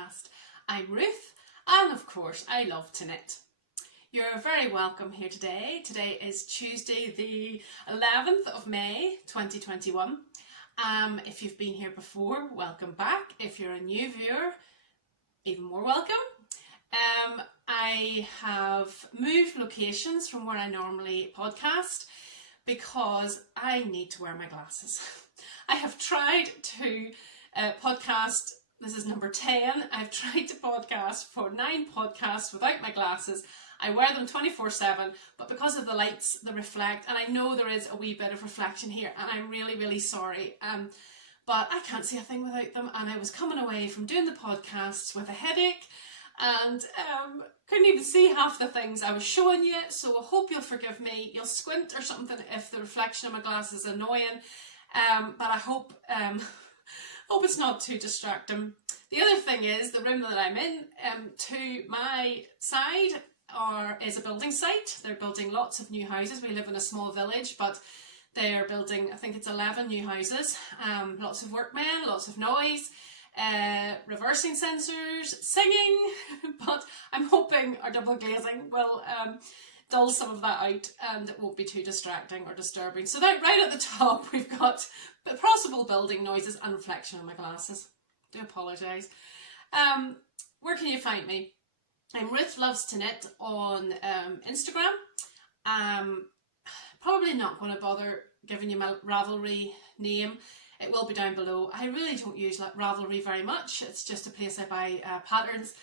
Podcast. I'm Ruth, and of course I love to knit. You're very welcome here today. Today is Tuesday the 11th of May 2021. If you've been here before, welcome back. If you're a new viewer, even more welcome. I have moved locations from where I normally podcast because I need to wear my glasses. I have tried to podcast, this is number 10, I've tried to podcast for 9 podcasts without my glasses. I wear them 24/7, but because of the lights, they reflect, and I know there is a wee bit of reflection here, and I'm really sorry. But I can't see a thing without them, and I was coming away from doing the podcasts with a headache, and couldn't even see half the things I was showing you, so I hope you'll forgive me. You'll squint or something if the reflection of my glass is annoying, but I hope it's not too distracting. The other thing is, the room that I'm in, to my side is a building site. They're building lots of new houses. We live in a small village, but they're building, I think it's 11 new houses. Lots of workmen, lots of noise, reversing sensors, singing, but I'm hoping our double glazing will dull some of that out and it won't be too distracting or disturbing. So that right at the top we've got possible building noises and reflection on my glasses. I do apologise. Where can you find me? I'm Ruth Loves to Knit on Instagram. Probably not going to bother giving you my Ravelry name. It will be down below. I really don't use Ravelry very much. It's just a place I buy patterns.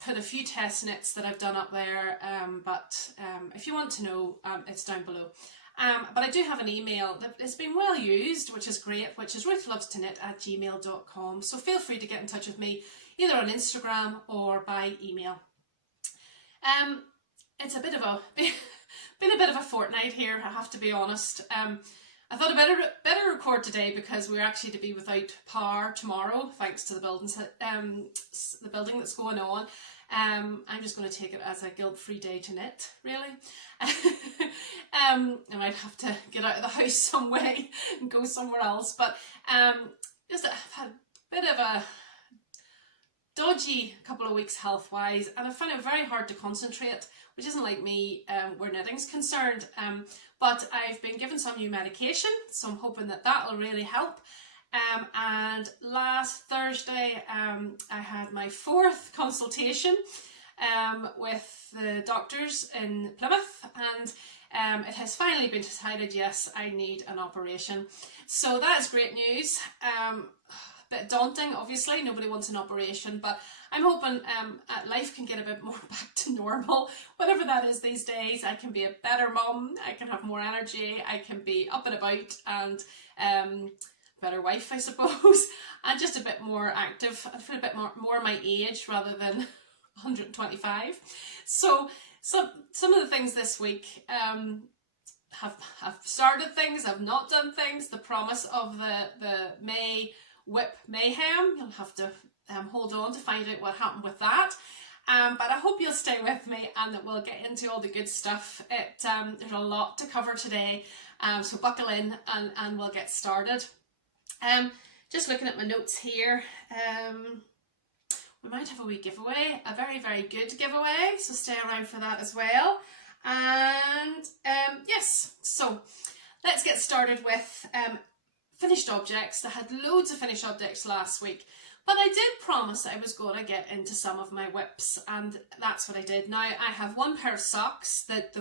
Put a few test knits that I've done up there, but if you want to know, it's down below. But I do have an email that has been well used, which is great, which is ruthlovestoknit@gmail.com. So feel free to get in touch with me either on Instagram or by email. It's a bit of a been a bit of a fortnight here, I have to be honest. I thought I better record today because we're actually to be without power tomorrow, thanks to the building that's going on. I'm just going to take it as a guilt-free day to knit, really. I might have to get out of the house some way and go somewhere else, but I've had a bit of a dodgy couple of weeks health-wise, and I find it very hard to concentrate, which isn't like me where knitting's concerned, but I've been given some new medication, so I'm hoping that will really help. And last Thursday I had my 4th consultation with the doctors in Plymouth, and it has finally been decided, yes, I need an operation. So that is great news. Bit daunting, obviously, nobody wants an operation, but I'm hoping life can get a bit more back to normal, whatever that is these days. I can be a better mum, I can have more energy, I can be up and about, and better wife, I suppose, and just a bit more active. I feel a bit more my age rather than 125. So some of the things this week have started things, I've not done things. The promise of the May WIP mayhem, you'll have to hold on to find out what happened with that, but I hope you'll stay with me and that we'll get into all the good stuff. There's a lot to cover today, so buckle in and we'll get started. Just looking at my notes here, we might have a wee giveaway, a very good giveaway, so stay around for that as well. And yes, so let's get started with finished objects. I had loads of finished objects last week, but I did promise I was going to get into some of my WIPs, and that's what I did. Now I have one pair of socks that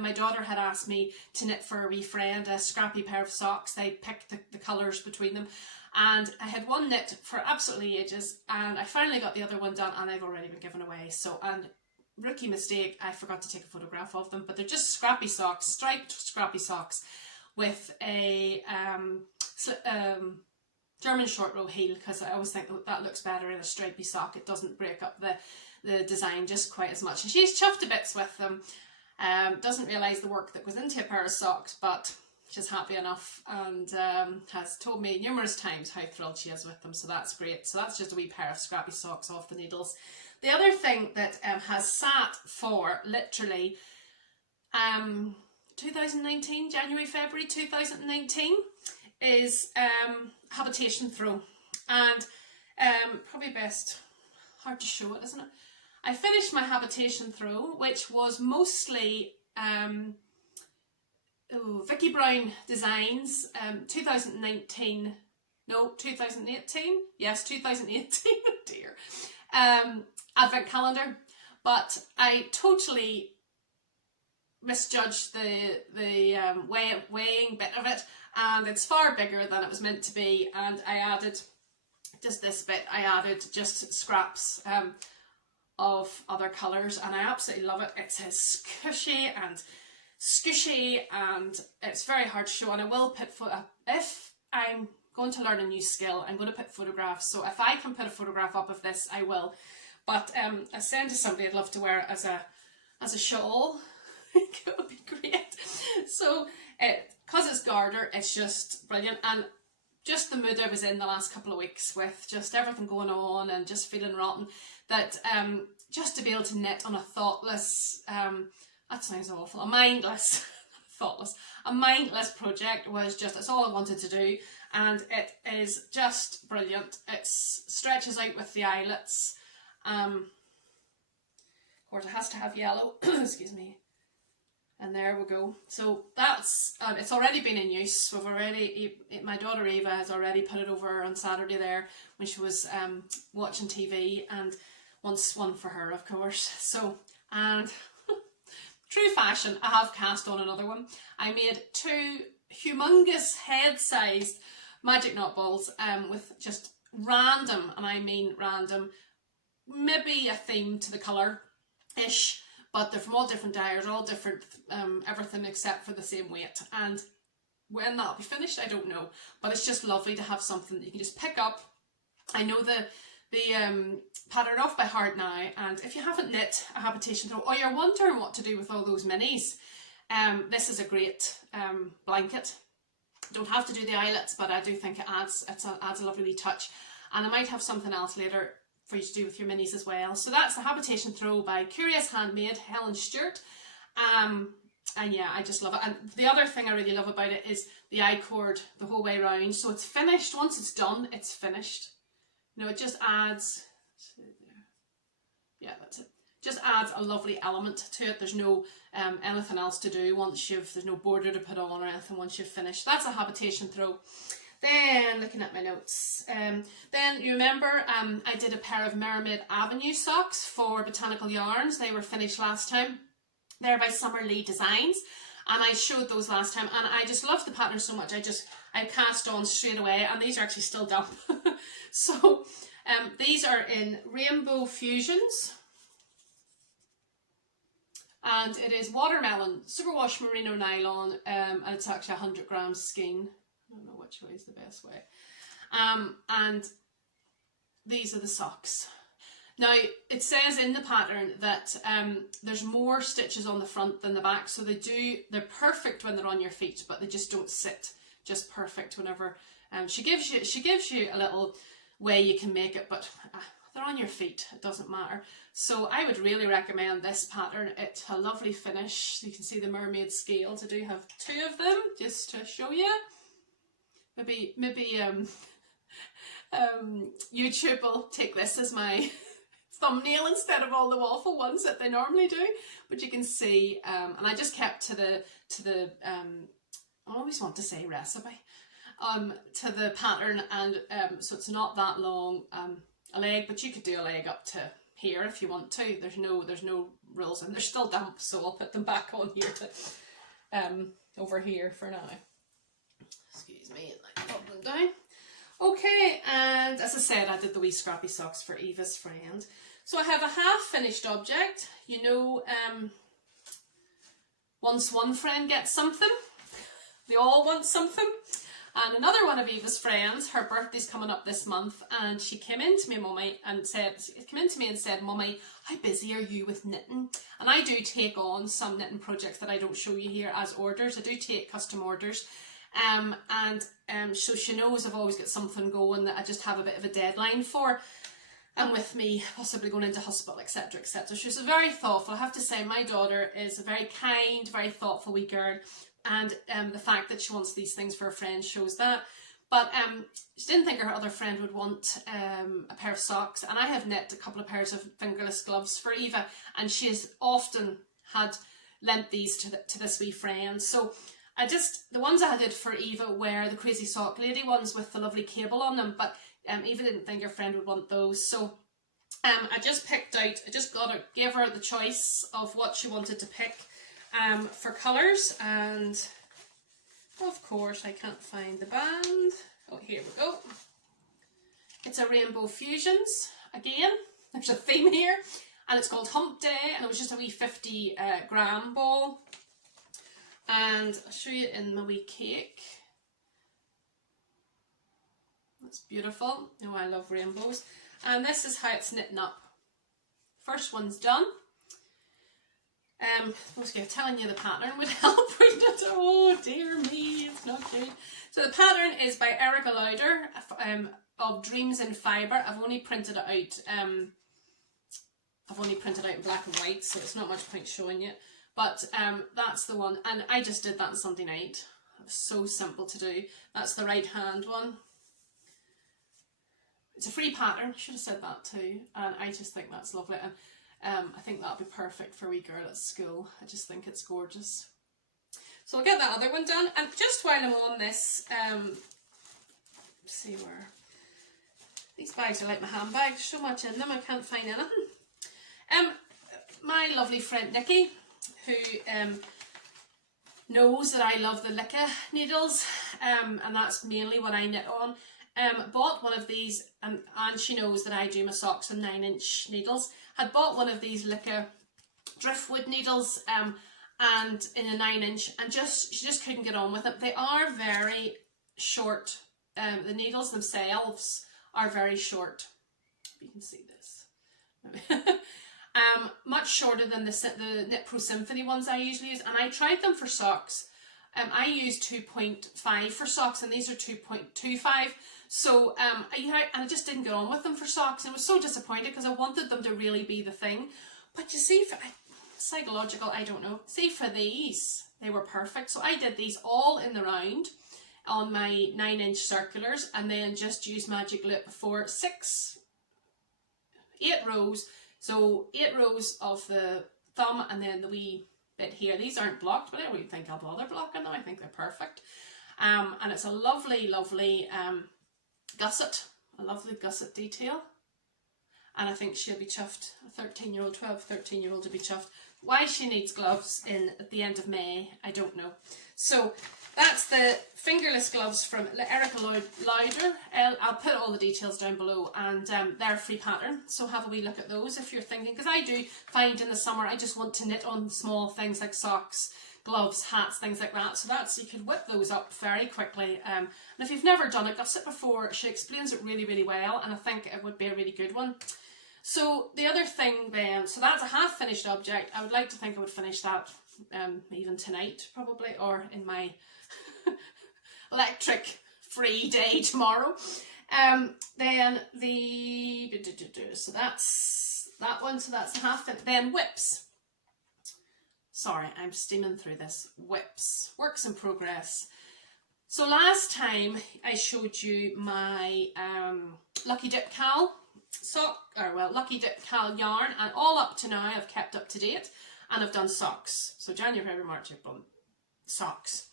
my daughter had asked me to knit for a wee friend, a scrappy pair of socks. They picked the colours between them, and I had one knit for absolutely ages, and I finally got the other one done, and they've already been given away. So, and rookie mistake, I forgot to take a photograph of them, but they're just scrappy socks, striped scrappy socks with a German short row heel, because I always think that looks better in a stripy sock. It doesn't break up the design just quite as much. And she's chuffed to bits with them. Doesn't realise the work that goes into a pair of socks, but she's happy enough, and has told me numerous times how thrilled she is with them, so that's great. So that's just a wee pair of scrappy socks off the needles. The other thing that has sat for literally 2019, January, February 2019, is Habitation Throw, and probably best hard to show it, isn't it? I finished my Habitation Throw, which was mostly Vicky Brown Designs, 2018, yes, 2018, oh dear, advent calendar, but I totally misjudged the weighing bit of it, and it's far bigger than it was meant to be, and I added just this bit, I added just scraps of other colours, and I absolutely love it. It's as cushy and squishy, and it's very hard to show, and I will put, if I'm going to learn a new skill, I'm going to put photographs, so if I can put a photograph up of this, I will. But I was saying to somebody I'd love to wear it as a shawl. It would be great. So, because it's garter, it's just brilliant, and just the mood I was in the last couple of weeks with just everything going on and just feeling rotten, that just to be able to knit on a thoughtless, that sounds awful, a mindless, thoughtless, a mindless project was just, it's all I wanted to do, and it is just brilliant. It stretches out with the eyelets. Of course it has to have yellow, excuse me. And there we go. So that's, it's already been in use. We've already, my daughter Eva has already put it over on Saturday there when she was watching TV, and wants one for her, of course. So, and true fashion, I have cast on another one. I made 2 humongous head-sized magic knot balls with just random, and I mean random, maybe a theme to the colour-ish, but they're from all different dyers, all different, everything except for the same weight. And when that'll be finished, I don't know. But it's just lovely to have something that you can just pick up. I know the pattern off by heart now, and if you haven't knit a Habitation Throw, or you're wondering what to do with all those minis, this is a great blanket. Don't have to do the eyelets, but I do think it adds a lovely wee touch. And I might have something else later for you to do with your minis as well. So that's the Habitation Throw by Curious Handmade, Helen Stewart. And yeah, I just love it. And the other thing I really love about it is the I-cord the whole way around. So it's finished. Once it's done, it's finished. You know, it just adds, yeah, that's it. Just adds a lovely element to it. There's no anything else to do once there's no border to put on or anything once you've finished. That's a Habitation Throw. Then, looking at my notes, then you remember I did a pair of Mermaid Avenue socks for Botanical Yarns. They were finished last time. They're by Summer Lee Designs, and I showed those last time, and I just loved the pattern so much, I cast on straight away, and these are actually still damp. So these are in Rainbow Fusions, and it is watermelon, superwash merino nylon, and it's actually 100 grams skein. I don't know which way is the best way. And these are the socks. Now, it says in the pattern that there's more stitches on the front than the back, so they're perfect when they're on your feet, but they just don't sit just perfect whenever. She gives you a little way you can make it, but they're on your feet, it doesn't matter. So I would really recommend this pattern. It's a lovely finish. You can see the mermaid scales. I do have 2 of them just to show you. Maybe YouTube will take this as my thumbnail instead of all the waffle ones that they normally do. But you can see, and I just kept to the I always want to say recipe, to the pattern, and so it's not that long a leg, but you could do a leg up to here if you want to. There's no rules, and they're still damp, so I'll put them back on here to over here for now. Excuse me, and I pop them down. Okay, and as I said, I did the wee scrappy socks for Eva's friend. So I have a half finished object. You know, once one friend gets something, they all want something. And another one of Eva's friends, her birthday's coming up this month, and she came in to me, Mummy, and said, Mummy, how busy are you with knitting? And I do take on some knitting projects that I don't show you here as orders. I do take custom orders. So she knows I've always got something going that I just have a bit of a deadline for, and with me possibly going into hospital, etc, etc. She's very thoughtful. I have to say, my daughter is a very kind, very thoughtful wee girl, and the fact that she wants these things for her friends shows that. But she didn't think her other friend would want a pair of socks, and I have knit a couple of pairs of fingerless gloves for Eva, and she has often had lent these to this wee friend. So the ones I did for Eva were the Crazy Sock Lady ones with the lovely cable on them, but Eva didn't think her friend would want those. So I just gave her the choice of what she wanted to pick for colours, and of course I can't find the band. Oh, here we go. It's a Rainbow Fusions again. There's a theme here, and it's called Hump Day, and it was just a wee 50 gram ball. And I'll show you in my wee cake. That's beautiful. Oh, I love rainbows. And this is how it's knitting up. First one's done. Okay, telling you the pattern would help. Oh dear me, it's not good. So the pattern is by Erica Lueder of Dreams in Fibre. I've only printed it out. In black and white, so it's not much point showing you. But that's the one, and I just did that on Sunday night. It was so simple to do. That's the right hand one. It's a free pattern. I should have said that too. And I just think that's lovely. And I think that'll be perfect for a wee girl at school. I just think it's gorgeous. So I'll get that other one done. And just while I'm on this, let's see where these bags are like my handbags. So much in them, I can't find anything. My lovely friend Nikki, who knows that I love the Licca needles, and that's mainly what I knit on, bought one of these, and she knows that I do my socks on 9-inch needles, had bought one of these Licca driftwood needles, and in a 9-inch, and she just couldn't get on with it. They are very short. The needles themselves are very short. You can see this. Much shorter than the Knit Pro Symphony ones I usually use, and I tried them for socks. I use 2.5 for socks, and these are 2.25. So I just didn't get on with them for socks, and I was so disappointed because I wanted them to really be the thing. But you see, psychological, I don't know. See, for these, they were perfect. So I did these all in the round on my 9-inch circulars, and then just used magic loop for 8 rows. So 8 rows of the thumb, and then the wee bit here. These aren't blocked, but I don't even think I'll bother blocking them. I think they're perfect. And it's a lovely, lovely gusset. A lovely gusset detail. And I think she'll be chuffed. A 13-year-old, 13-year-old to be chuffed. Why she needs gloves at the end of May, I don't know. So that's the fingerless gloves from Erica Lueder. I'll put all the details down below, and they're a free pattern, so have a wee look at those if you're thinking, because I do find in the summer I just want to knit on small things like socks, gloves, hats, things like that. So you could whip those up very quickly. And if you've never done it, gusset before, she explains it really, really well, and I think it would be a really good one. So the other thing then, so that's a half finished object. I would like to think I would finish that even tonight probably, or in my electric free day tomorrow. Then so that's that one, so that's the half finished. Then whips. Sorry, I'm steaming through this. Whips, works in progress. So last time I showed you my Lucky Dip Cal Lucky Dip Cal yarn, and all up to now I've kept up to date, and I've done socks. So January, February, March, April, socks.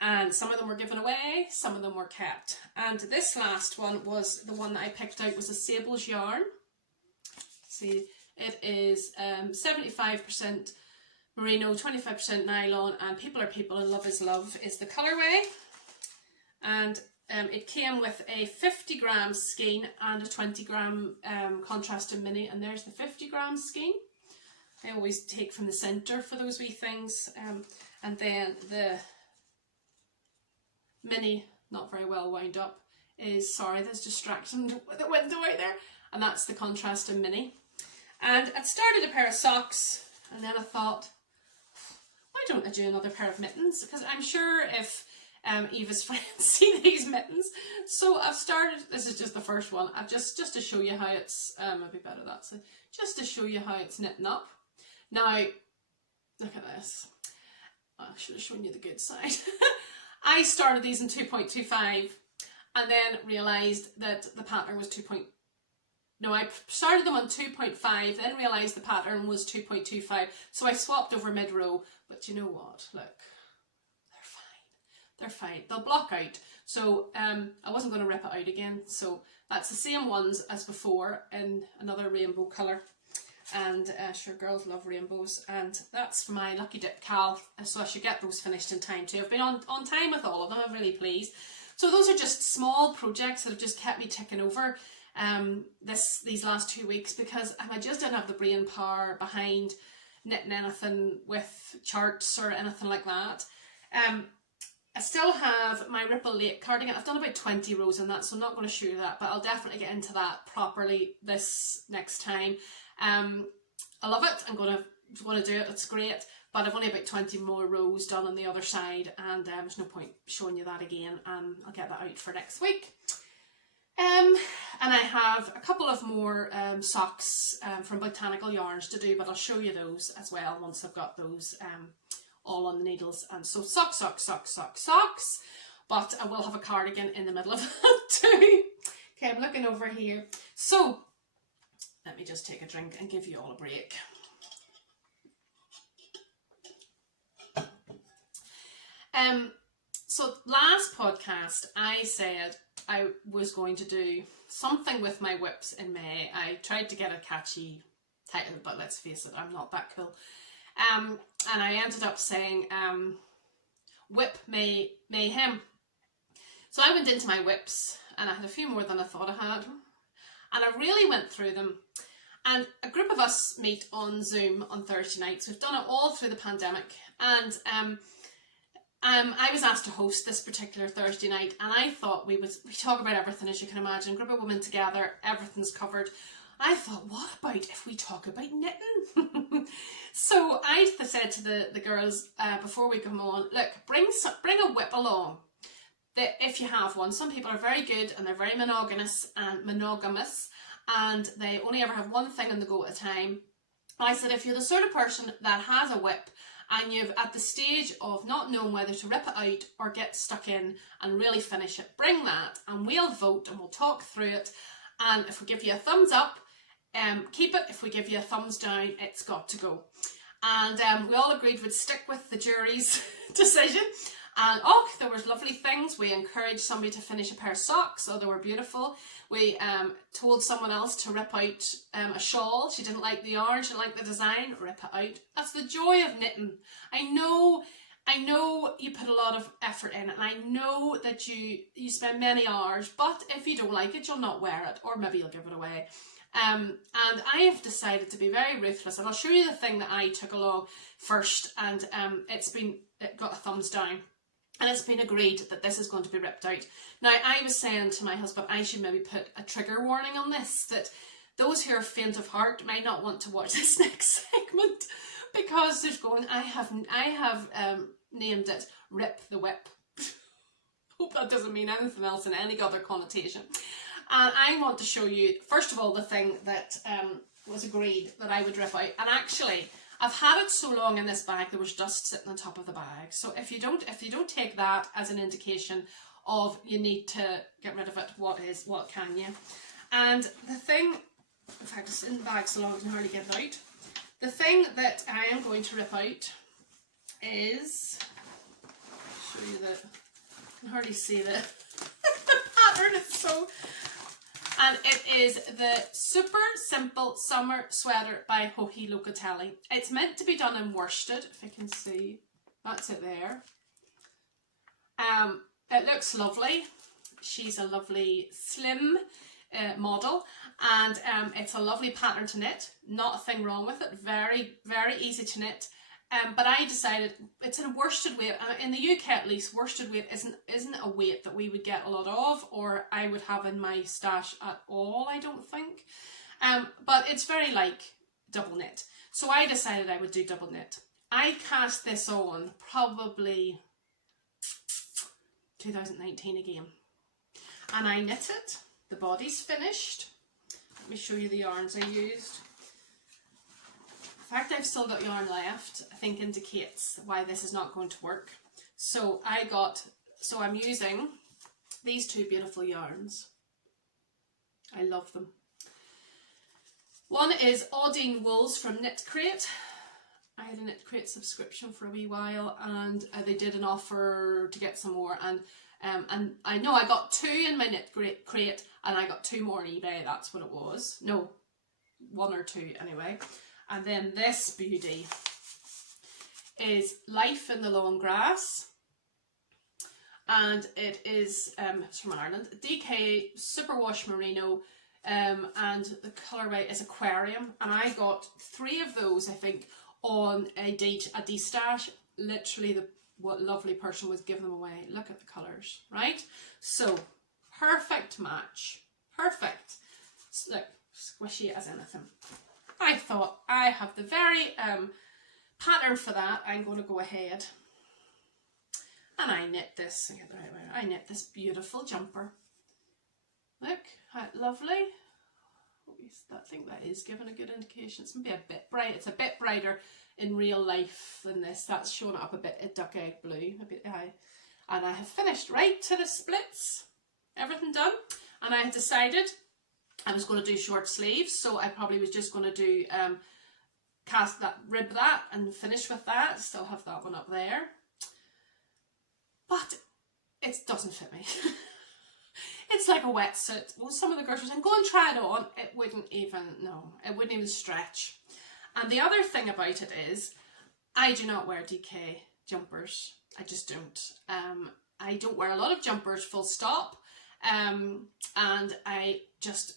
And some of them were given away, some of them were kept. And this last one was the one that I picked out, was a Sable's yarn. See, it is 75% merino, 25% nylon, and People Are People and Love Is Love is the colourway. And it came with a 50 gram skein and a 20 gram contrasted mini, and there's the 50 gram skein. I always take from the centre for those wee things. And then the mini, not very well wound up, is, sorry, there's distraction with the window out there, and that's the contrasted mini. And I'd started a pair of socks, and then I thought, why don't I do another pair of mittens? Because I'm sure if Eva's friends see these mittens. So I've started, this is just the first one, I've just to show you how it's, maybe better that, so just to show you how it's knitting up. Now, look at this. I should have shown you the good side. I started these in 2.25, and then realised that the pattern was I started them on 2.5, then realised the pattern was 2.25, so I swapped over mid-row. But you know what, look, they're fine, they'll block out. So I wasn't going to rip it out again, so that's the same ones as before in another rainbow colour. And sure, girls love rainbows, and that's my Lucky Dip Cal, so I should get those finished in time too. I've been on time with all of them, I'm really pleased. So those are just small projects that have just kept me ticking over these last 2 weeks, because I just didn't have the brain power behind knitting anything with charts or anything like that. I still have my Ripple Lake cardigan. I've done about 20 rows in that, so I'm not going to show you that, but I'll definitely get into that properly this next time. I love it. I'm going to do it. It's great, but I've only about 20 more rows done on the other side, and there's no point showing you that again. I'll get that out for next week. And I have a couple of more socks from Botanical Yarns to do, but I'll show you those as well once I've got those all on the needles. And so socks, but I will have a cardigan in the middle of that too. Okay, I'm looking over here. So let me just take a drink and give you all a break. So last podcast I said I was going to do something with my whips in May. I tried to get a catchy title, but let's face it, I'm not that cool. And I ended up saying whip mayhem. So I went into my whips, and I had a few more than I thought I had, and I really went through them. And a group of us meet on Zoom on Thursday nights. We've done it all through the pandemic, and I was asked to host this particular Thursday night, and I thought we talk about everything, as you can imagine. Group of women together, everything's covered. I thought, what about if we talk about knitting? So I said to the girls before we come on, look, bring a whip along, if you have one. Some people are very good and they're very monogamous, and they only ever have one thing on the go at a time. I said, if you're the sort of person that has a whip and you've at the stage of not knowing whether to rip it out or get stuck in and really finish it, bring that and we'll vote and we'll talk through it. And if we give you a thumbs up, keep it. If we give you a thumbs down, it's got to go. And we all agreed we'd stick with the jury's decision. And oh, there was lovely things. We encouraged somebody to finish a pair of socks, oh, they were beautiful. We told someone else to rip out a shawl. She didn't like the yarn, she didn't like the design, rip it out. That's the joy of knitting. I know you put a lot of effort in it, and I know that you spend many hours, but if you don't like it, you'll not wear it, or maybe you'll give it away. And I have decided to be very ruthless, and I'll show you the thing that I took along first, and it got a thumbs down. And it's been agreed that this is going to be ripped out. Now, I was saying to my husband, I should maybe put a trigger warning on this, that those who are faint of heart might not want to watch this next segment, because there's I have named it Rip the Whip. Hope that doesn't mean anything else in any other connotation. And I want to show you, first of all, the thing that was agreed that I would rip out. And actually, I've had it so long in this bag, there was dust sitting on top of the bag. So if you don't take that as an indication of you need to get rid of it, what can you? And the thing, in fact, it's in the bag so long I can hardly get it out. The thing that I am going to rip out is, I'll show you I can hardly see the pattern, it's so, and it is the Super Simple Summer Sweater by Joji Locatelli. It's meant to be done in worsted, if I can see. That's it there. It looks lovely. She's a lovely slim model, and it's a lovely pattern to knit. Not a thing wrong with it. Very, very easy to knit. But I decided it's in a worsted weight, and in the UK at least, worsted weight isn't a weight that we would get a lot of, or I would have in my stash at all, I don't think. But it's very like double knit. So I decided I would do double knit. I cast this on probably 2019 again. And I knit it. The body's finished. Let me show you the yarns I used. The fact I've still got yarn left, I think, indicates why this is not going to work. So I'm using these two beautiful yarns. I love them. One is Audine Wools from Knit Crate. I had a Knit Crate subscription for a wee while, and they did an offer to get some more, and I know I got 2 in my Knit Crate, and I got 2 more on eBay. That's what it was. No, 1 or 2 anyway. And then this beauty is Life in the Long Grass, and it is it's from Ireland, DK Superwash Merino, and the colourway is Aquarium, and I got 3 of those, I think, on a D-stash. Literally, what lovely person was giving them away. Look at the colours, right? So perfect match, perfect. Look, squishy as anything. I thought I have the very pattern for that. I'm going to go ahead and I knit this. Get the right way. I knit this beautiful jumper. Look how lovely. I think that is giving a good indication. It's maybe a bit bright. It's a bit brighter in real life than this. That's showing up a bit a duck egg blue. And I have finished right to the splits. Everything done. And I had decided I was going to do short sleeves, so I probably was just going to do rib that and finish with that. Still have that one up there, but it doesn't fit me. It's like a wetsuit. Well, some of the girls were saying, go and try it on. It wouldn't even stretch. And the other thing about it is, I do not wear DK jumpers. I just don't. I don't wear a lot of jumpers, full stop. And I just,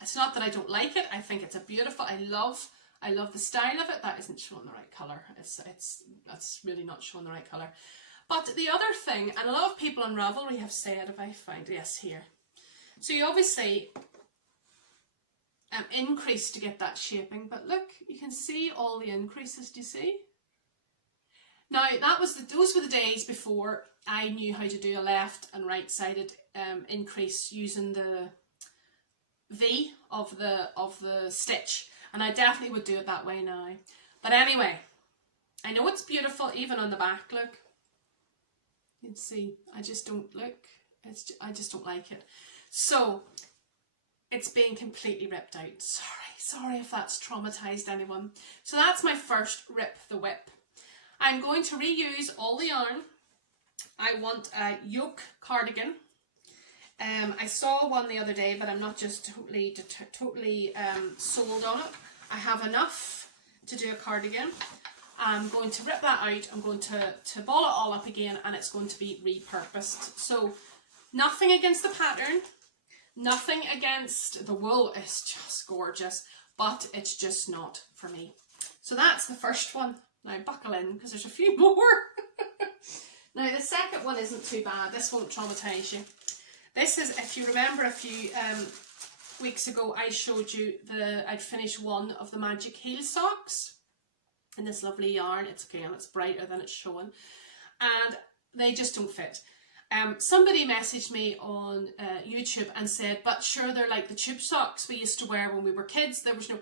it's not that I don't like it. I think it's a beautiful, I love the style of it. That isn't showing the right colour. That's really not showing the right colour. But the other thing, and a lot of people on Ravelry have said, if I find, yes, here. So you obviously increase to get that shaping, but look, you can see all the increases, do you see? Now, those were the days before I knew how to do a left and right sided increase using the V of the stitch, and I definitely would do it that way now. But anyway, I know it's beautiful even on the back. Look, you can see I just don't I just don't like it. So it's being completely ripped out. Sorry if that's traumatized anyone. So that's my first Rip the WIP. I'm going to reuse all the yarn. I want a yoke cardigan. I saw one the other day, but I'm not just totally sold on it. I have enough to do a cardigan. I'm going to rip that out. I'm going to ball it all up again, and it's going to be repurposed. So nothing against the pattern, nothing against the wool. It's just gorgeous, but it's just not for me. So that's the first one. Now buckle in, because there's a few more. Now the second one isn't too bad. This won't traumatise you. This is, if you remember a few weeks ago, I showed you I'd finished one of the Magic Heel socks in this lovely yarn. It's brighter than it's showing, and they just don't fit. Somebody messaged me on YouTube and said, but sure, they're like the tube socks we used to wear when we were kids. There was no,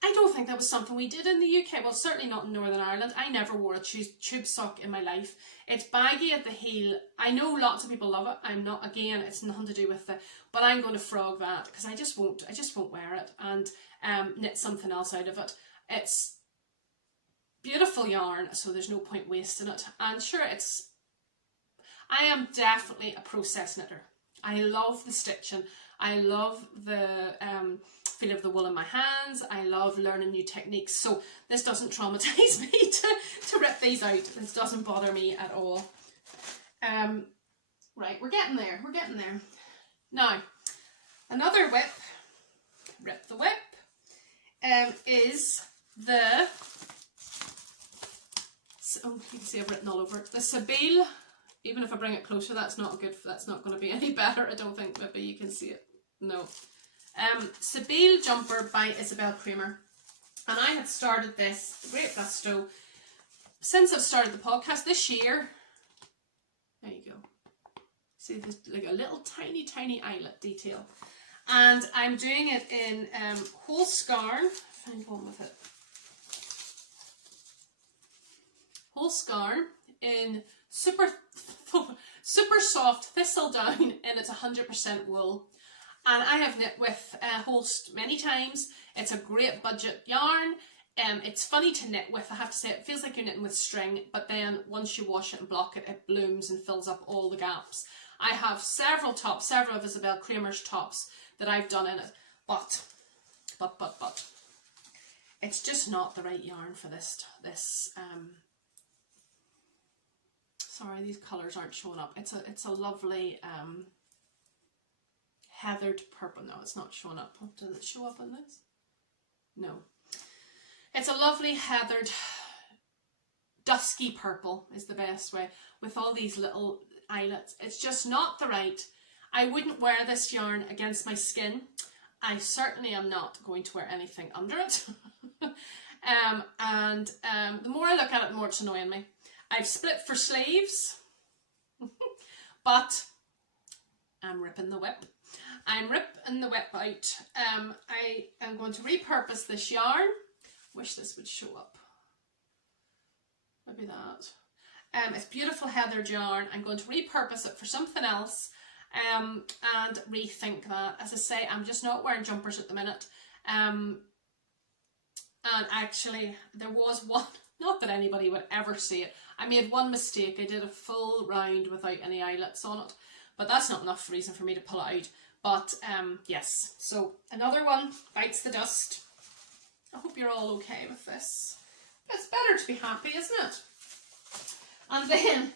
I don't think that was something we did in the UK. Well, certainly not in Northern Ireland. I never wore a tube sock in my life. It's baggy at the heel. I know lots of people love it. I'm not, again, it's nothing to do with but I'm going to frog that because I just won't wear it and knit something else out of it. It's beautiful yarn, so there's no point wasting it. And sure, I am definitely a process knitter. I love the stitching. I love the feel of the wool in my hands. I love learning new techniques. So this doesn't traumatize me to rip these out. This doesn't bother me at all. Right, we're getting there. We're getting there. Now, another WIP, Rip the WIP, is the, oh, you can see I've written all over it, the Sable. Even if I bring it closer, that's not going to be any better. I don't think. Maybe you can see it. No. Sable jumper by Isabel Kramer, and I had started this great gusto since I've started the podcast this year. There you go. See, there's like a little tiny eyelet detail, and I'm doing it in whole skarn. Find one with it. Whole skarn in super super soft thistle down, and it's 100% wool. And I have knit with Holst many times. It's a great budget yarn. It's funny to knit with, I have to say. It feels like you're knitting with string, but then once you wash it and block it, it blooms and fills up all the gaps. I have several tops, several of Isabel Kramer's tops that I've done in it, but it's just not the right yarn for this. Sorry, these colours aren't showing up. It's a lovely heathered purple. No, it's not showing up. Does it show up in this? No. It's a lovely heathered dusky purple is the best way, with all these little eyelets. It's just not the right. I wouldn't wear this yarn against my skin. I certainly am not going to wear anything under it. The more I look at it, the more it's annoying me. I've split for sleeves, but I'm ripping the whip. I'm ripping the whip out. I am going to repurpose this yarn. Wish this would show up. Maybe that. It's beautiful heathered yarn. I'm going to repurpose it for something else and rethink that. As I say, I'm just not wearing jumpers at the minute. And actually, there was one, not that anybody would ever see it. I made one mistake. I did a full round without any eyelets on it, but that's not enough reason for me to pull it out. But yes, so another one bites the dust. I hope you're all okay with this. It's better to be happy, isn't it? And then,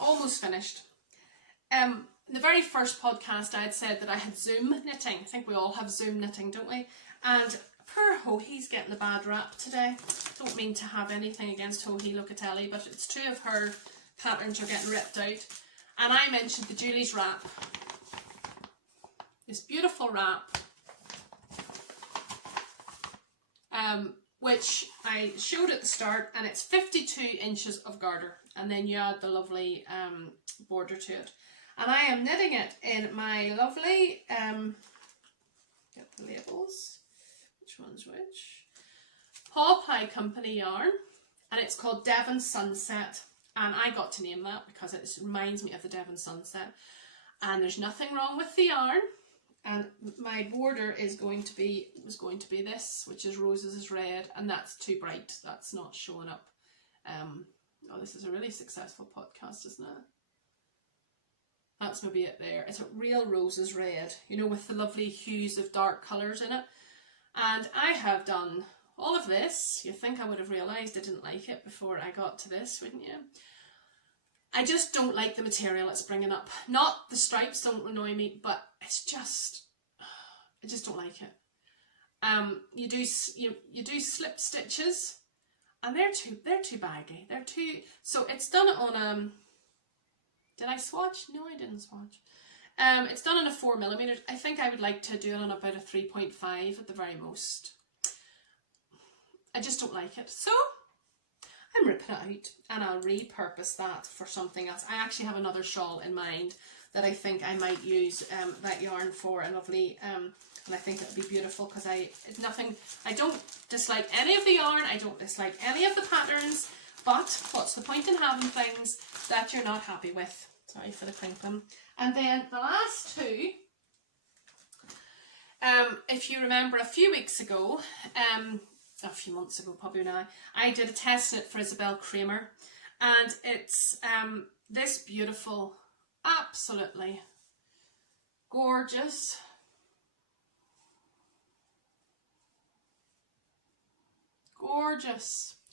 almost finished. The very first podcast I had said that I had Zoom knitting. I think we all have Zoom knitting, don't we? And poor Joji's getting a bad rap today. Don't mean to have anything against Joji Locatelli, but it's two of her patterns are getting ripped out. And I mentioned the Julie's wrap. This beautiful wrap. Which I showed at the start, and it's 52 inches of garter, and then you add the lovely border to it. And I am knitting it in my lovely, get the labels, which one's which, Paw Pie Company yarn, and it's called Devon Sunset, and I got to name that because it reminds me of the Devon Sunset, and there's nothing wrong with the yarn. And my border was going to be this, which is roses is red, and that's too bright. That's not showing up. Oh, this is a really successful podcast, isn't it? That's maybe it there. It's a real roses red, you know, with the lovely hues of dark colours in it. And I have done all of this. You'd think I would have realised I didn't like it before I got to this, wouldn't you? I just don't like the material it's bringing up. Not the stripes don't annoy me, but it's just, I just don't like it. You do slip stitches, and they're too baggy. They're too. So it's done on did I swatch? No, I didn't swatch. It's done on a 4mm. I think I would like to do it on about a 3.5 at the very most. I just don't like it. So I'm ripping it out, and I'll repurpose that for something else. I actually have another shawl in mind that I think I might use that yarn for, a lovely, and I think it would be beautiful because I don't dislike any of the yarn, I don't dislike any of the patterns, but what's the point in having things that you're not happy with? Sorry for the crinkling. And then the last two, if you remember a few weeks ago, a few months ago probably now, I did a test knit for Isabel Kramer, and it's this beautiful, absolutely gorgeous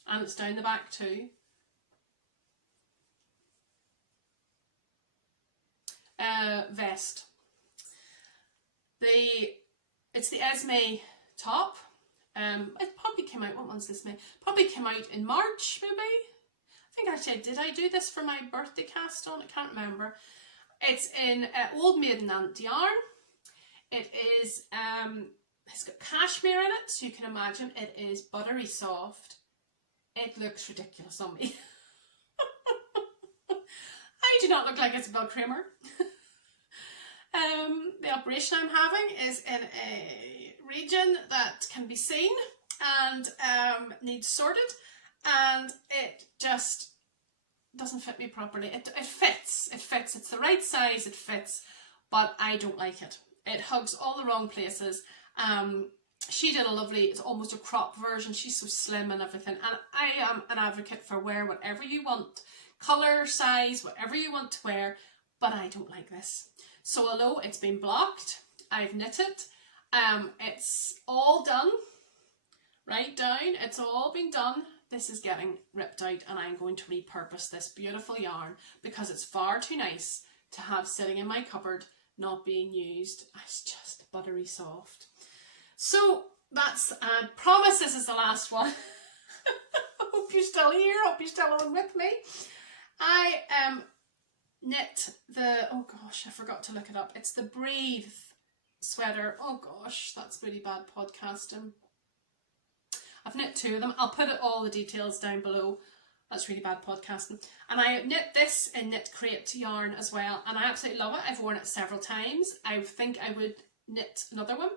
and it's down the back too. Vest. It's the Esme top. It probably came out, what month's this May? Probably came out in March, maybe? I think actually, did I do this for my birthday cast on? I can't remember. It's in Old Maiden Ant yarn. It is, it's got cashmere in it, so you can imagine it is buttery soft. It looks ridiculous on me. I do not look like Isabel Kramer. The operation I'm having is in a region that can be seen and needs sorted, and it just doesn't fit me properly. It fits, it's the right size, it fits, but I don't like it. It hugs all the wrong places. She did a lovely, it's almost a crop version. She's so slim and everything. And I am an advocate for wear whatever you want. Colour, size, whatever you want to wear. But I don't like this. So although it's been blocked, I've knitted. It's all done. Right down. It's all been done. This is getting ripped out and I'm going to repurpose this beautiful yarn because it's far too nice to have sitting in my cupboard not being used. It's just buttery soft. So that's, I promise this is the last one. I hope you're still here, I hope you're still on with me. I knit the, oh gosh, I forgot to look it up. It's the Breathe sweater. Oh gosh, that's really bad podcasting. I've knit 2 of them. I'll put all the details down below. That's really bad podcasting. And I knit this in Knit Crate yarn as well. And I absolutely love it. I've worn it several times. I think I would knit another one.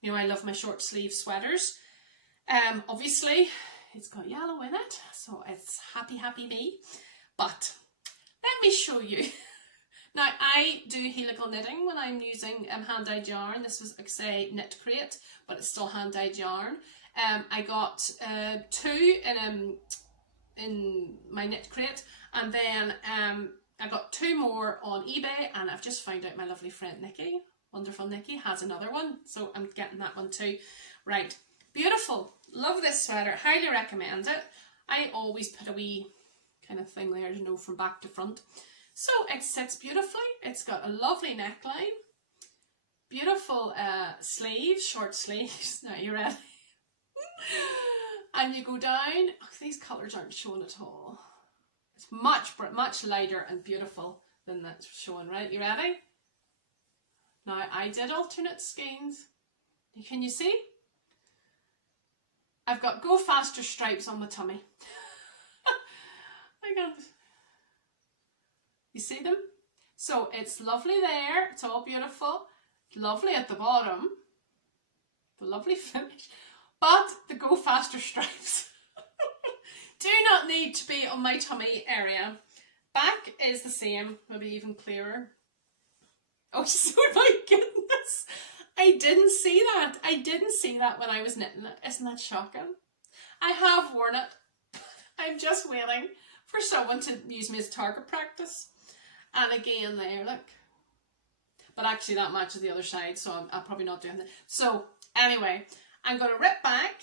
You know, I love my short sleeve sweaters. Obviously, it's got yellow in it. So it's happy, happy me. But let me show you. Now, I do helical knitting when I'm using hand-dyed yarn. This was, like say, Knit Crate, but it's still hand-dyed yarn. I got 2 in my Knit Crate, and then I got 2 more on eBay, and I've just found out my lovely friend Nikki, wonderful Nikki, has another one, so I'm getting that one too. Right, beautiful, love this sweater, highly recommend it. I always put a wee kind of thing there to know from back to front. So it sits beautifully, it's got a lovely neckline, beautiful sleeves, short sleeves. Now you ready? And you go down, oh, these colours aren't showing at all. It's much lighter and beautiful than that's showing, right? You ready? Now I did alternate skeins. Can you see? I've got Go Faster stripes on my tummy. I can't. You see them? So it's lovely there, it's all beautiful. Lovely at the bottom. The lovely finish. But the Go Faster stripes do not need to be on my tummy area. Back is the same, maybe even clearer. Oh, so my goodness. I didn't see that. I didn't see that when I was knitting it. Isn't that shocking? I have worn it. I'm just waiting for someone to use me as target practice. And again there, look. But actually that matches the other side, so I'm probably not doing that. So anyway, I'm going to rip back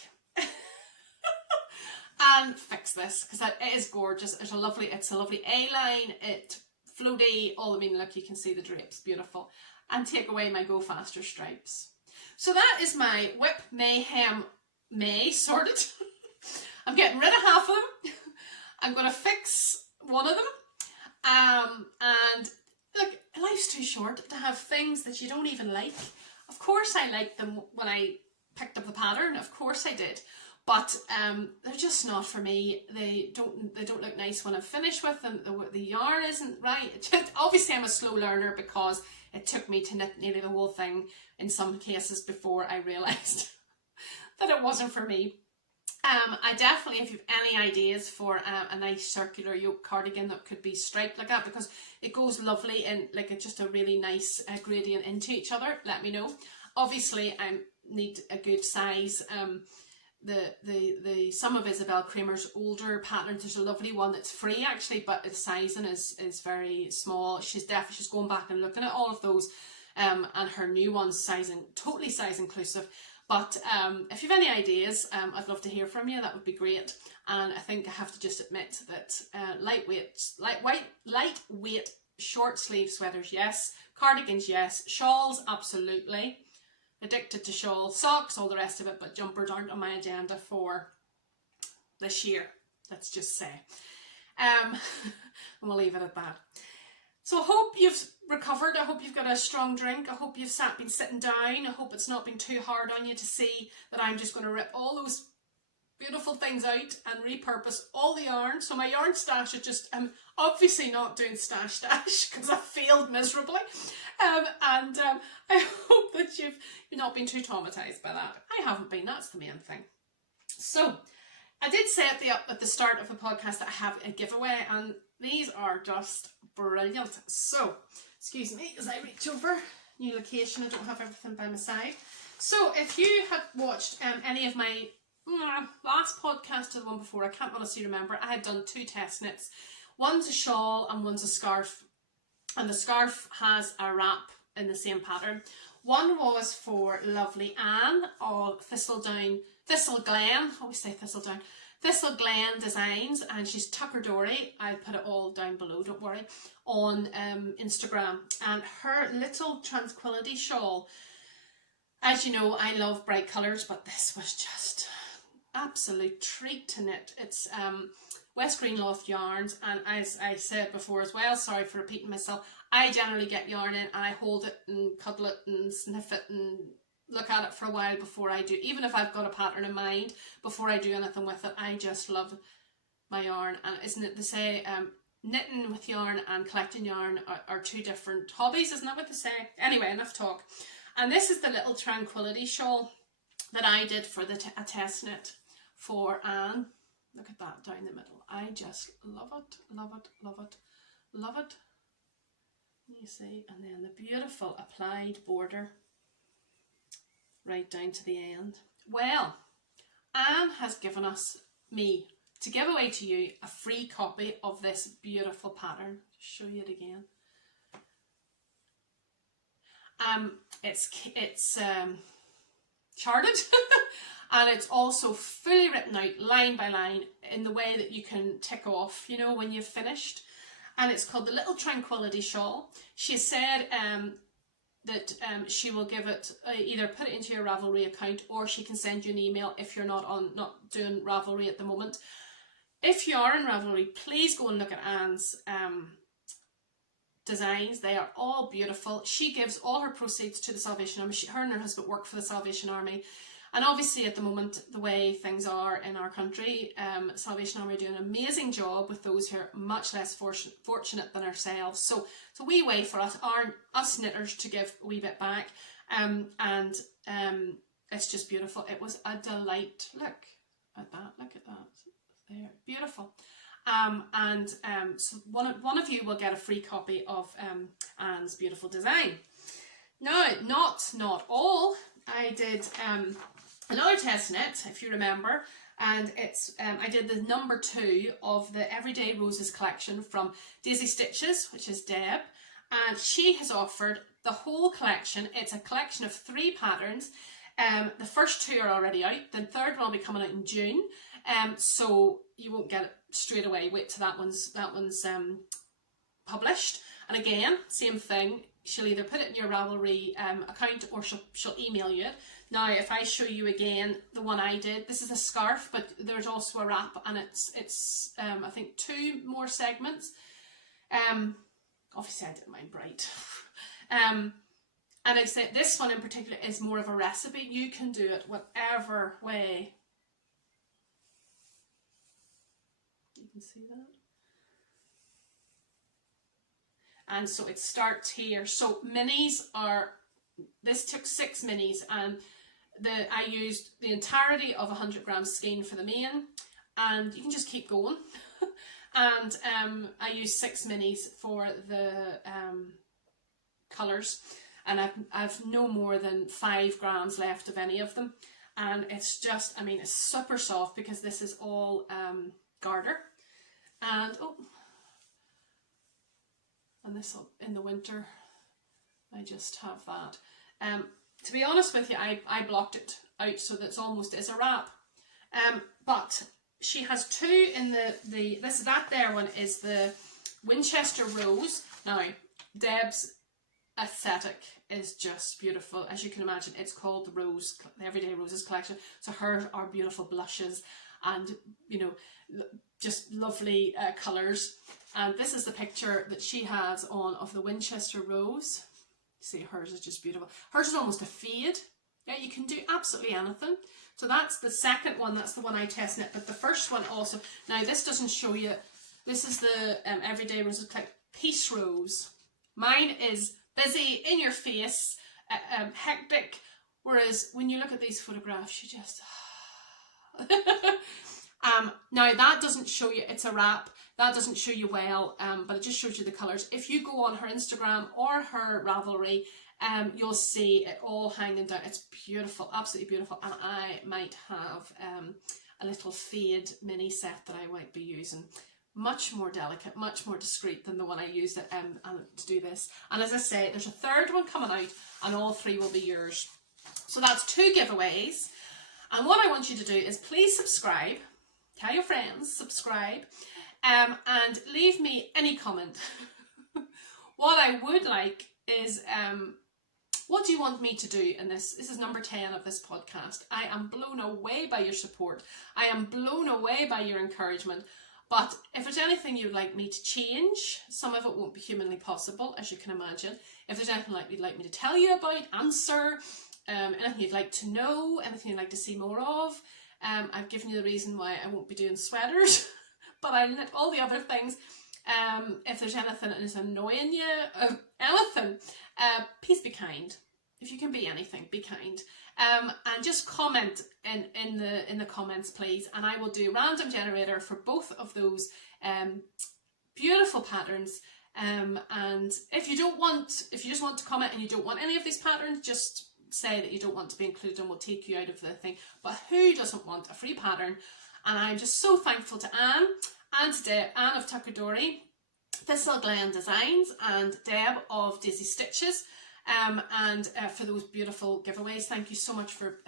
and fix this because it is gorgeous. It's a lovely A-line, it floaty, all I mean, look, you can see the drapes, beautiful. And take away my Go Faster stripes. So that is my WIP Mayhem May sorted. I'm getting rid of half of them. I'm going to fix one of them. And look, life's too short to have things that you don't even like. Of course I liked them when I picked up the pattern, of course I did, but they're just not for me. They don't look nice when I'm finished with them. The yarn isn't right. Obviously I'm a slow learner because it took me to knit nearly the whole thing in some cases before I realised that it wasn't for me. I definitely, if you have any ideas for a nice circular yoke cardigan that could be striped like that, because it goes lovely in like just a really nice gradient into each other, let me know. Obviously I need a good size. Some of Isabel Kramer's older patterns, there's a lovely one that's free actually, but the sizing is very small. She's going back and looking at all of those, and her new one's totally size inclusive. But if you have any ideas, I'd love to hear from you. That would be great. And I think I have to just admit that lightweight short sleeve sweaters, yes. Cardigans, yes. Shawls, absolutely. Addicted to shawl, socks, all the rest of it, but jumpers aren't on my agenda for this year, let's just say. And we'll leave it at that. So I hope you've recovered. I hope you've got a strong drink. I hope you've been sitting down. I hope it's not been too hard on you to see that I'm just going to rip all those beautiful things out and repurpose all the yarn. So my yarn stash is just, I'm obviously not doing stash because I failed miserably. I hope that you've not been too traumatized by that. I haven't been, that's the main thing. So I did say at the start of the podcast that I have a giveaway, and These are just brilliant. So, excuse me as I reach over. New location, I don't have everything by my side. So, if you had watched any of my last podcast or the one before, I can't honestly remember, I had done 2 test knits. One's a shawl and one's a scarf. And the scarf has a wrap in the same pattern. One was for lovely Anne of Thistle Glen, I always say Thistledown, Thistle Glen Designs, and she's Tucker Dory. I'll put it all down below, don't worry, on Instagram. And her little Tranquility shawl, as you know, I love bright colours, but this was just absolute treat to knit. It's West Greenloth yarns, and as I said before as well, sorry for repeating myself, I generally get yarn in and I hold it and cuddle it and sniff it and look at it for a while before I do, even if I've got a pattern in mind, before I do anything with it. I just love my yarn. And isn't it, they say knitting with yarn and collecting yarn are 2 different hobbies, isn't that what they say? Anyway, enough talk. And this is the little Tranquility shawl that I did for a test knit for Anne. Look at that down the middle. I just love it, love it, love it, love it. You see, and then the beautiful applied border right down to the end. Well, Anne has given me to give away to you a free copy of this beautiful pattern. Show you it again. It's charted and it's also fully written out line by line in the way that you can tick off, you know, when you've finished. And it's called the Little Tranquility Shawl. She said that she will give it, either put it into your Ravelry account, or she can send you an email if you're not doing Ravelry at the moment. If you are in Ravelry, please go and look at Anne's designs. They are all beautiful. She gives all her proceeds to the Salvation Army. Her and her husband work for the Salvation Army. And obviously at the moment, the way things are in our country, Salvation Army are doing an amazing job with those who are much less fortunate than ourselves. So it's a wee way for us knitters to give a wee bit back. It's just beautiful. It was a delight. Look at that. Look at that. There. Beautiful. So one of you will get a free copy of Anne's beautiful design. Now, not all. I did another test knit, if you remember, and it's I did the number 2 of the Everyday Roses collection from Daisy Stitches, which is Deb, and she has offered the whole collection. It's a collection of 3 patterns. The first 2 are already out. The third one will be coming out in June, so you won't get it straight away. Wait till that one's published. And again, same thing. She'll either put it in your Ravelry account, or she'll email you it. Now, if I show you again the one I did, this is a scarf, but there's also a wrap, and it's I think 2 more segments. Obviously I did mine bright. And I said this one in particular is more of a recipe. You can do it whatever way. You can see that. And so it starts here. So minis are, this took 6 minis, and I used the entirety of 100 grams skein for the main, and you can just keep going. And I used 6 minis for the colours, and I've no more than 5 grams left of any of them. And it's just, I mean, it's super soft because this is all garter. And and this in the winter, I just have that. To be honest with you, I blocked it out so that it's almost as a wrap. But she has 2 in that there one is the Winchester Rose. Now, Deb's aesthetic is just beautiful. As you can imagine, it's called the Everyday Roses collection. So hers are beautiful blushes and, you know, just lovely colours. And this is the picture that she has on of the Winchester Rose. See, hers is just beautiful. Hers is almost a fade. Yeah, you can do absolutely anything. So that's the second one. That's the one I test knit. But the first one also. Now, this doesn't show you. This is the Everyday Roses Peace Rose. Mine is busy, in your face, hectic. Whereas when you look at these photographs, you just... Now that doesn't show you, it's a wrap, that doesn't show you well, but it just shows you the colours. If you go on her Instagram or her Ravelry, you'll see it all hanging down. It's beautiful, absolutely beautiful. And I might have a little fade mini set that I might be using. Much more delicate, much more discreet than the one I used to do this. And as I say, there's a third one coming out and all 3 will be yours. So that's 2 giveaways. And what I want you to do is please subscribe, tell your friends, subscribe, and leave me any comment. What I would like is, what do you want me to do in this? This is number 10 of this podcast. I am blown away by your support. I am blown away by your encouragement. But if there's anything you'd like me to change, some of it won't be humanly possible, as you can imagine. If there's anything you'd like me to tell you about, answer, anything you'd like to know, anything you'd like to see more of, I've given you the reason why I won't be doing sweaters, but I knit all the other things. If there's anything that is annoying you, anything, please be kind. If you can be anything, be kind. And just comment in the comments, please, and I will do a random generator for both of those beautiful patterns. And if you just want to comment and you don't want any of these patterns, just say that you don't want to be included and we'll take you out of the thing. But who doesn't want a free pattern? And I'm just so thankful to Anne and to Deb, Anne of Tuckadori, Thistle, Glen Designs, and Deb of Daisy Stitches, and for those beautiful giveaways. Thank you so much for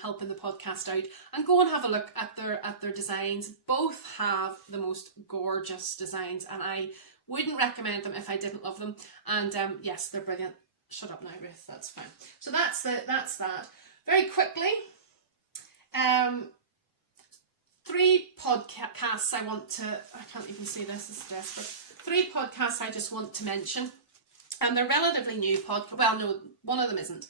helping the podcast out. And go and have a look at their designs. Both have the most gorgeous designs, and I wouldn't recommend them if I didn't love them. And yes, they're brilliant. Shut up now, Ruth. That's fine. So that's that. Very quickly, 3 podcasts I want to. I can't even see this. It's desperate. 3 podcasts I just want to mention, and they're relatively new podcasts. Well, no, one of them isn't.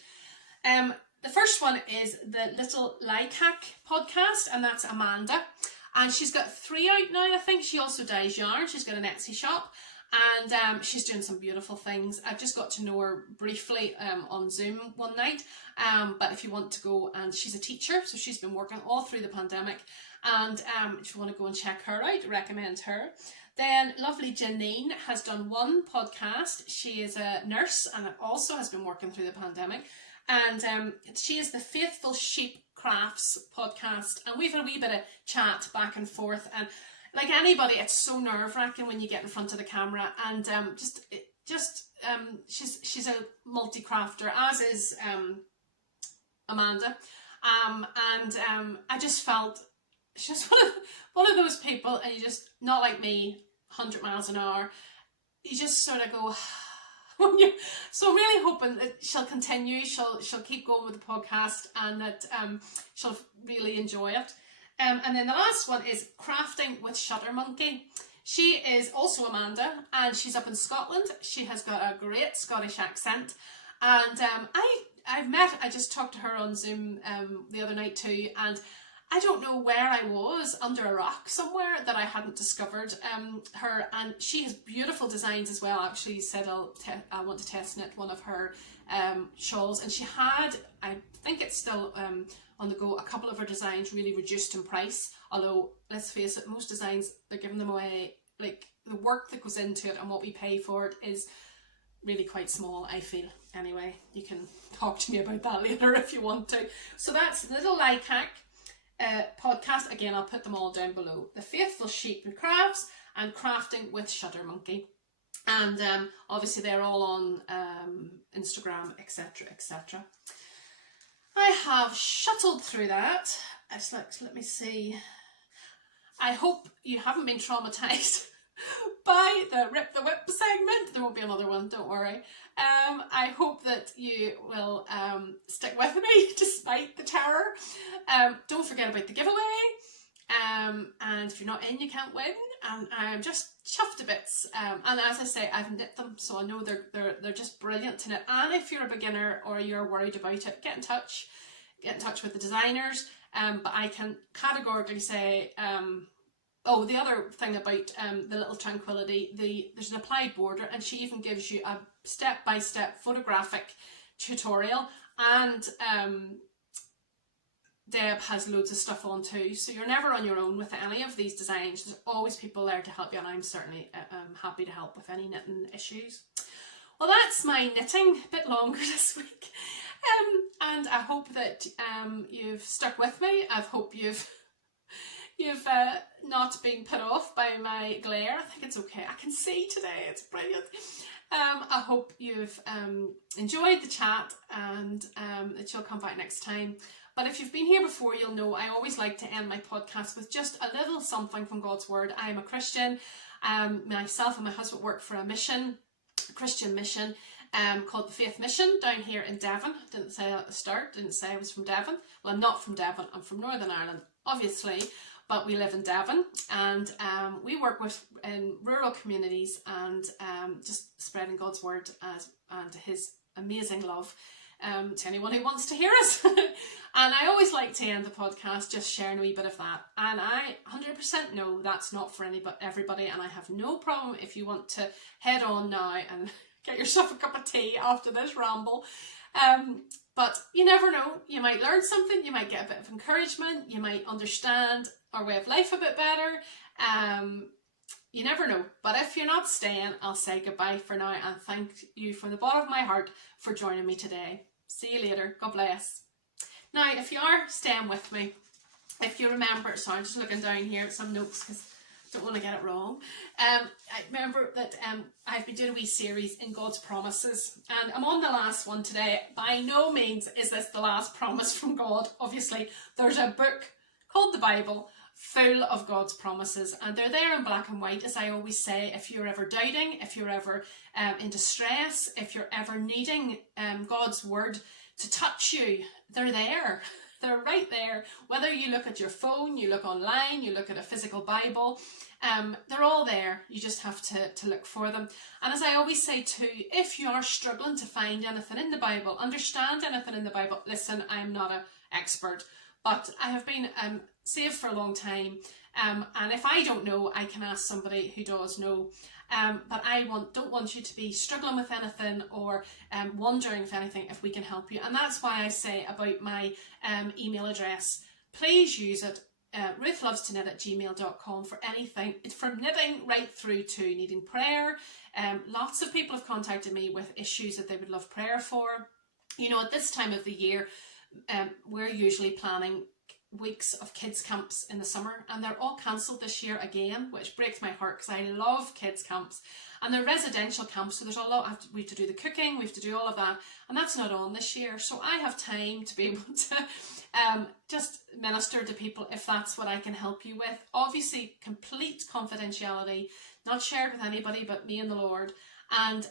The first one is the Little Lycac podcast, and that's Amanda. And she's got 3 out now, I think. She also dyes yarn. She's got an Etsy shop, and she's doing some beautiful things. I've just got to know her briefly on Zoom one night. But if you want to go, and she's a teacher, so she's been working all through the pandemic. And if you want to go and check her out, recommend her. Then lovely Janine has done 1 podcast. She is a nurse and also has been working through the pandemic. And she is the Faithful Sheep Crafts podcast, and we've had a wee bit of chat back and forth. And like anybody, it's so nerve-wracking when you get in front of the camera. And she's a multi-crafter, as is Amanda. I just felt she's one of those people, and you just, not like me, 100 miles an hour. You just sort of go. So really hoping that she'll continue, she'll keep going with the podcast, and that she'll really enjoy it. And then the last one is Crafting with Shutter Monkey. She is also Amanda, and she's up in Scotland. She has got a great Scottish accent, and I just talked to her on Zoom the other night too, and I don't know where I was, under a rock somewhere, that I hadn't discovered her. And she has beautiful designs as well. Actually said I want to test knit one of her shawls, and she had, I think it's still on the go, a couple of her designs really reduced in price. Although, let's face it, most designs, they're giving them away. Like, the work that goes into it and what we pay for it is really quite small, I feel. Anyway, you can talk to me about that later if you want to. So that's Little Lycac podcast. Again, I'll put them all down below. The Faithful Sheep and Crafts, and Crafting with Shutter Monkey. And obviously they're all on Instagram, etc, etc. I have shuttled through that. It's like, let me see. I hope you haven't been traumatised by the Rip the Whip segment. There won't be another one, don't worry. I hope that you will stick with me despite the terror. Don't forget about the giveaway. And if you're not in, you can't win. And I'm just chuffed to bits. And as I say, I've knit them, so I know they're just brilliant to knit. And if you're a beginner or you're worried about it, get in touch with the designers. But I can categorically say, oh, the other thing about the little Tranquility, there's an applied border, and she even gives you a step-by-step photographic tutorial and Deb has loads of stuff on too, so you're never on your own with any of these designs. There's always people there to help you, and I'm certainly happy to help with any knitting issues. Well, that's my knitting, a bit longer this week, and I hope that you've stuck with me. I hope you've not been put off by my glare. I think it's okay. I can see today, it's brilliant. I hope you've enjoyed the chat, and that you'll come back next time. But if you've been here before, you'll know I always like to end my podcast with just a little something from God's Word. I am a Christian. Myself and my husband work for a mission, a Christian mission, called the Faith Mission down here in Devon. Didn't say at the start, didn't say I was from Devon. Well, I'm not from Devon, I'm from Northern Ireland, obviously, but we live in Devon, and we work in rural communities, and just spreading God's Word and His amazing love to anyone who wants to hear us. And I always like to end the podcast just sharing a wee bit of that, and I 100% know that's not for everybody, and I have no problem if you want to head on now and get yourself a cup of tea after this ramble. But you never know, you might learn something, you might get a bit of encouragement, you might understand our way of life a bit better. You never know. But if you're not staying, I'll say goodbye for now, and thank you from the bottom of my heart for joining me today. See you later. God bless. Now, if you are staying with me, if you remember, sorry, I'm just looking down here at some notes because I don't want to get it wrong. I remember that I've been doing a wee series in God's promises, and I'm on the last one today. By no means is this the last promise from God. Obviously, there's a book called the Bible full of God's promises, and they're there in black and white, as I always say. If you're ever doubting, if you're ever in distress, if you're ever needing God's Word to touch you, they're there. They're right there. Whether you look at your phone, you look online, you look at a physical Bible, they're all there. You just have to look for them. And as I always say too, if you are struggling to find anything in the Bible, understand anything in the Bible, listen, I'm not an expert, but I have been saved for a long time, and if I don't know, I can ask somebody who does know. But I don't want you to be struggling with anything, or wondering if anything, if we can help you. And that's why I say about my email address, please use it, ruthlovestoKnit@gmail.com, for anything, from knitting right through to needing prayer. Lots of people have contacted me with issues that they would love prayer for. You know, at this time of the year, we're usually planning weeks of kids camps in the summer, and they're all cancelled this year again, which breaks my heart because I love kids camps, and they're residential camps, so there's a lot. We have to do the cooking, we have to do all of that, and that's not on this year. So I have time to be able to just minister to people if that's what I can help you with. Obviously, complete confidentiality, not shared with anybody but me and the Lord. And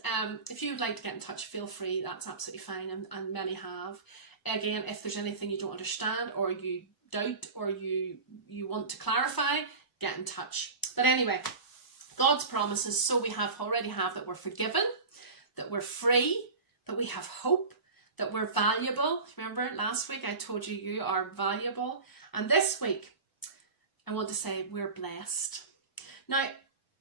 if you would like to get in touch, feel free. That's absolutely fine, and many have. Again, if there's anything you don't understand, or you doubt, or you want to clarify, get in touch. But anyway, God's promises. So we already have that we're forgiven, that we're free, that we have hope, that we're valuable. Remember last week I told you you are valuable, and this week I want to say we're blessed. Now,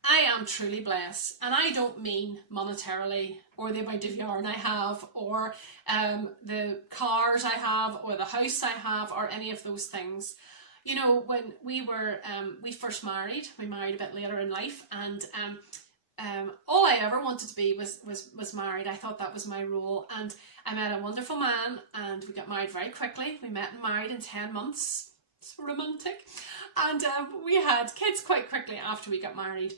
I am truly blessed, and I don't mean monetarily, or the amount of yarn I have, or the cars I have, or the house I have, or any of those things. You know, when we first married, we married a bit later in life, and all I ever wanted to be was married. I thought that was my role, and I met a wonderful man, and we got married very quickly. We met and married in 10 months. It's romantic. And we had kids quite quickly after we got married.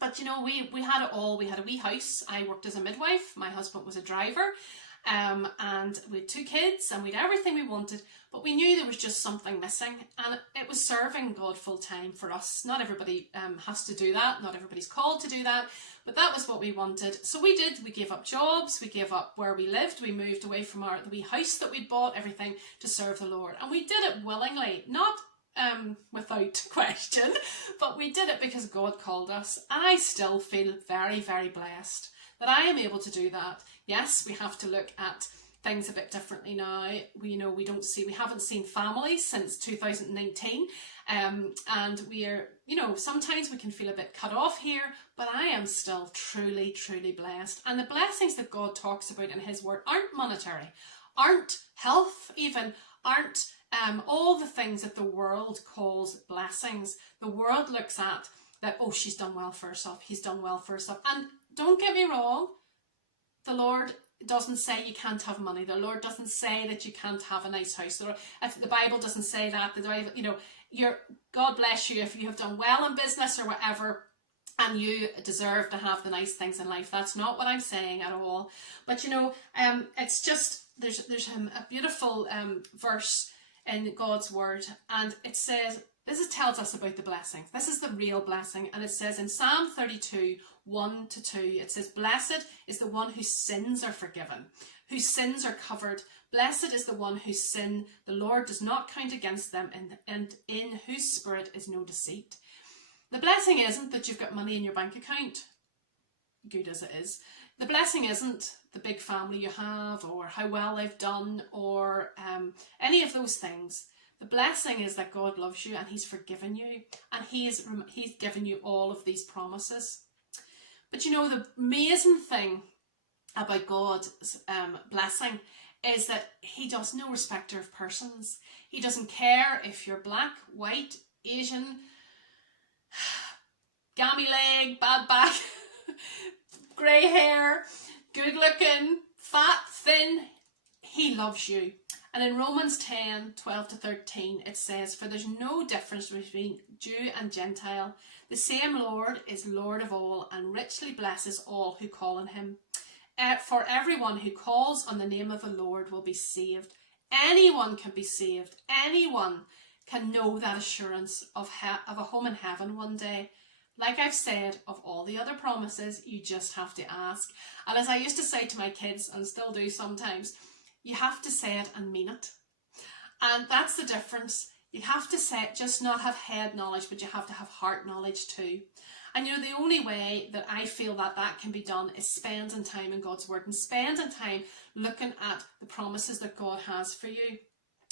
But you know, we had it all. We had a wee house. I worked as a midwife. My husband was a driver. And we had 2 kids, and we had everything we wanted, but we knew there was just something missing, and it was serving God full time for us. Not everybody has to do that. Not everybody's called to do that, but that was what we wanted. So we did. We gave up jobs. We gave up where we lived. We moved away from the wee house that we'd bought, everything to serve the Lord. And we did it willingly, not without question, but we did it because God called us. And I still feel very, very blessed that I am able to do that. Yes, we have to look at things a bit differently now. We haven't seen family since 2019, and we are, sometimes we can feel a bit cut off here, but I am still truly, truly blessed. And the blessings that God talks about in His Word aren't monetary, aren't health even, aren't all the things that the world calls blessings. The world looks at that, oh, she's done well for herself, he's done well for herself. And don't get me wrong, the Lord doesn't say you can't have money. The Lord doesn't say that you can't have a nice house. The Bible doesn't say that. The Bible, you know, God bless you if you have done well in business or whatever, and you deserve to have the nice things in life. That's not what I'm saying at all. But you know, it's just there's a beautiful verse in God's word, and it says, tells us about the blessings. This is the real blessing, and it says in Psalm 32, 1-2, it says, "Blessed is the one whose sins are forgiven, whose sins are covered. Blessed is the one whose sin the Lord does not count against them, and in whose spirit is no deceit." The blessing isn't that you've got money in your bank account, good as it is. The blessing isn't the big family you have, or how well they've done, or any of those things. The blessing is that God loves you and he's forgiven you, and he's given you all of these promises. But you know, the amazing thing about God's blessing is that he does no respecter of persons. He doesn't care if you're black, white, Asian, gammy leg, bad back, grey hair, good looking, fat, thin. He loves you. And in Romans 10, 12-13, it says, "For there's no difference between Jew and Gentile. The same Lord is Lord of all, and richly blesses all who call on him. For everyone who calls on the name of the Lord will be saved." Anyone can be saved. Anyone can know that assurance of a home in heaven one day. Like I've said, of all the other promises, you just have to ask. And as I used to say to my kids, and still do sometimes, you have to say it and mean it. And that's the difference. You have to say it, just not have head knowledge, but you have to have heart knowledge too. And you know, the only way that I feel that that can be done is spending time in God's word, and spending time looking at the promises that God has for you.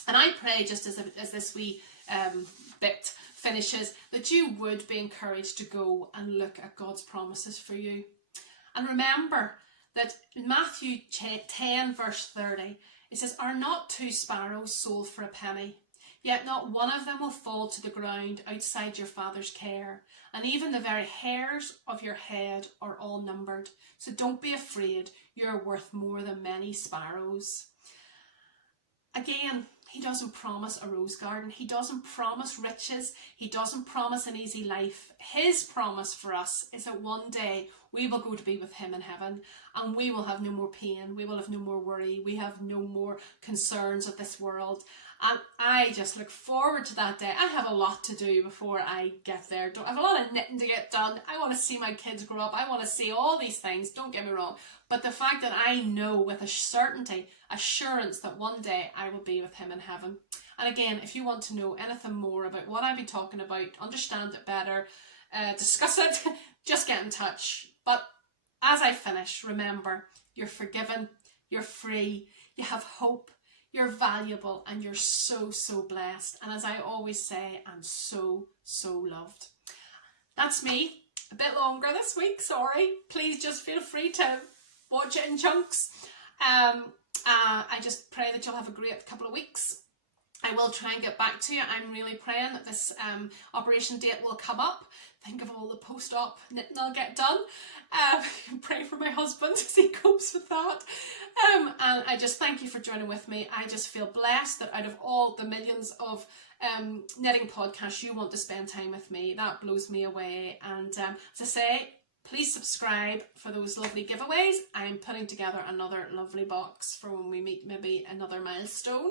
And I pray, just as this wee bit finishes, that you would be encouraged to go and look at God's promises for you. And remember that in Matthew 10 verse 30, it says, "Are not 2 sparrows sold for a penny? Yet not one of them will fall to the ground outside your Father's care. And even the very hairs of your head are all numbered. So don't be afraid. You're worth more than many sparrows." Again, he doesn't promise a rose garden. He doesn't promise riches. He doesn't promise an easy life. His promise for us is that one day we will go to be with him in heaven, and we will have no more pain. We will have no more worry. We have no more concerns of this world. And I just look forward to that day. I have a lot to do before I get there. I have a lot of knitting to get done. I want to see my kids grow up. I want to see all these things, don't get me wrong. But the fact that I know with a certainty, assurance, that one day I will be with him in heaven. And again, if you want to know anything more about what I've been talking about, understand it better, discuss it, just get in touch. But as I finish, remember, you're forgiven, you're free, you have hope, you're valuable, and you're so, so blessed. And as I always say, I'm so, so loved. That's me. A bit longer this week, sorry. Please just feel free to watch it in chunks. I just pray that you'll have a great couple of weeks. I will try and get back to you. I'm really praying that this operation date will come up. Think of all the post-op knitting I'll get done. Pray for my husband as he copes with that. And I just thank you for joining with me. I just feel blessed that out of all the millions of knitting podcasts, you want to spend time with me. That blows me away. And as I say, please subscribe for those lovely giveaways. I'm putting together another lovely box for when we meet maybe another milestone.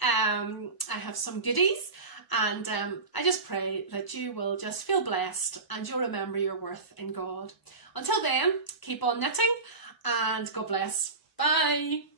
I have some goodies. And I just pray that you will just feel blessed and you'll remember your worth in God. Until then, keep on knitting and God bless. Bye.